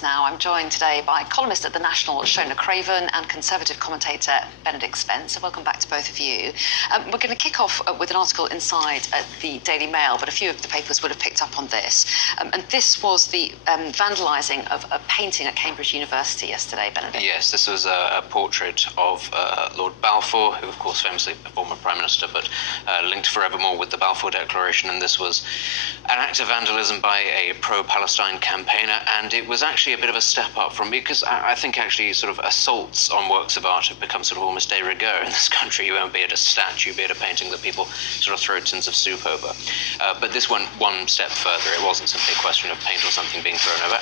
Now, I'm joined today by columnist at The National, Shona Craven, and Conservative commentator Benedict Spence. So welcome back to both of you. We're going to kick off with an article inside the Daily Mail, but a few of the papers would have picked up on this. And this was the vandalising of a painting at Cambridge University yesterday, Benedict. Yes, this was a portrait of Lord Balfour, who, of course, famously a former Prime Minister, but linked forevermore with the Balfour Declaration. And this was an act of vandalism by a pro-Palestine campaigner, and it was actually a bit of a step up from, because I think actually sort of assaults on works of art have become sort of almost de rigueur in this country, be it a statue, be it a painting that people sort of throw tins of soup over. But this went one step further. It wasn't simply a question of paint or something being thrown over.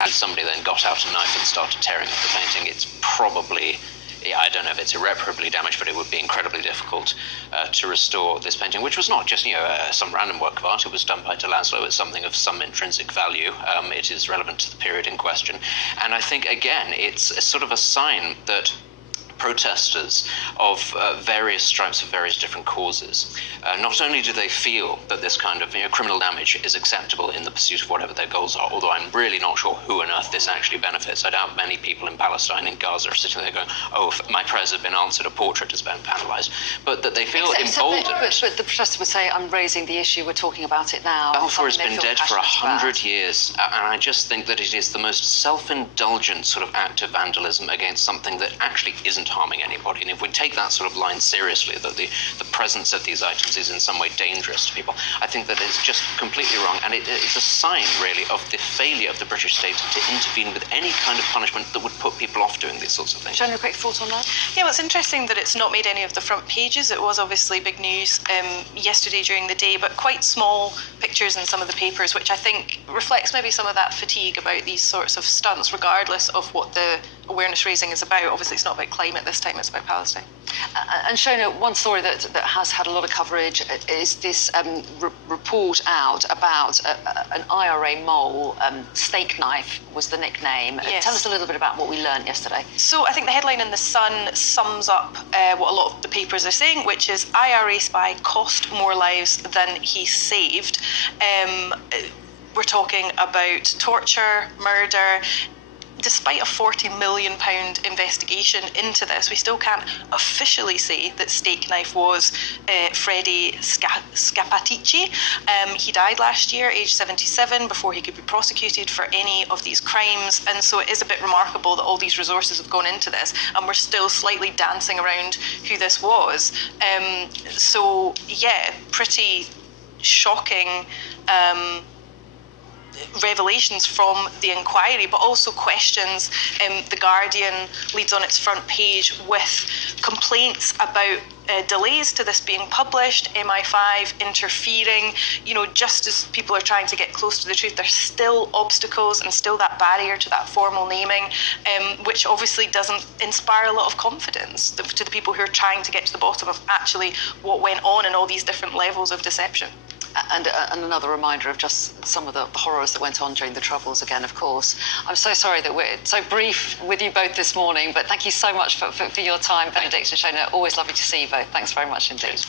And somebody then got out a knife and started tearing up the painting. It's probably, I don't know if it's irreparably damaged, but it would be incredibly difficult to restore this painting, which was not just, some random work of art. It was done by De Laszlo. It's something of some intrinsic value. It is relevant to the period in question. And I think, again, it's a sort of a sign that protesters of various stripes of various different causes, not only do they feel that this kind of criminal damage is acceptable in the pursuit of whatever their goals are, although I'm really not sure who on earth this actually benefits. I doubt many people in Palestine, in Gaza, are sitting there going, oh, if my prayers have been answered, a portrait has been vandalised, but that they feel emboldened. But the protester would say, I'm raising the issue, we're talking about it now. Balfour has been dead for 100 years, and I just think that it is the most self-indulgent sort of act of vandalism against something that actually isn't harming anybody. And if we take that sort of line seriously, that the presence of these items is in some way dangerous to people, I think that it's just completely wrong. And it's a sign, really, of the failure of the British state to intervene with any kind of punishment that would put people off doing these sorts of things. Shona, a quick thought on that? Yeah, well, it's interesting that it's not made any of the front pages. It was obviously big news yesterday during the day, but quite small pictures in some of the papers, which I think reflects maybe some of that fatigue about these sorts of stunts, regardless of what the awareness raising is about. Obviously, it's not about climate this time, it's about Palestine. And Shona, one story that has had a lot of coverage is this report out about an IRA mole. Steak knife was the nickname. Yes. Tell us a little bit about what we learned yesterday. So I think the headline in The Sun sums up what a lot of the papers are saying, which is IRA spy cost more lives than he saved. We're talking about torture, murder. Despite a £40 million investigation into this, we still can't officially say that steak knife was Freddie Scappaticci. He died last year, aged 77, before he could be prosecuted for any of these crimes. And so it is a bit remarkable that all these resources have gone into this, and we're still slightly dancing around who this was. So, yeah, pretty shocking revelations from the inquiry, but also questions. The Guardian leads on its front page with complaints about delays to this being published, MI5 interfering. Just as people are trying to get close to the truth, there's still obstacles and still that barrier to that formal naming, which obviously doesn't inspire a lot of confidence to the people who are trying to get to the bottom of actually what went on in all these different levels of deception. And another reminder of just some of the horrors that went on during the Troubles again, of course. I'm so sorry that we're so brief with you both this morning, but thank you so much for your time, Benedict and Shona. Always lovely to see you both. Thanks very much indeed.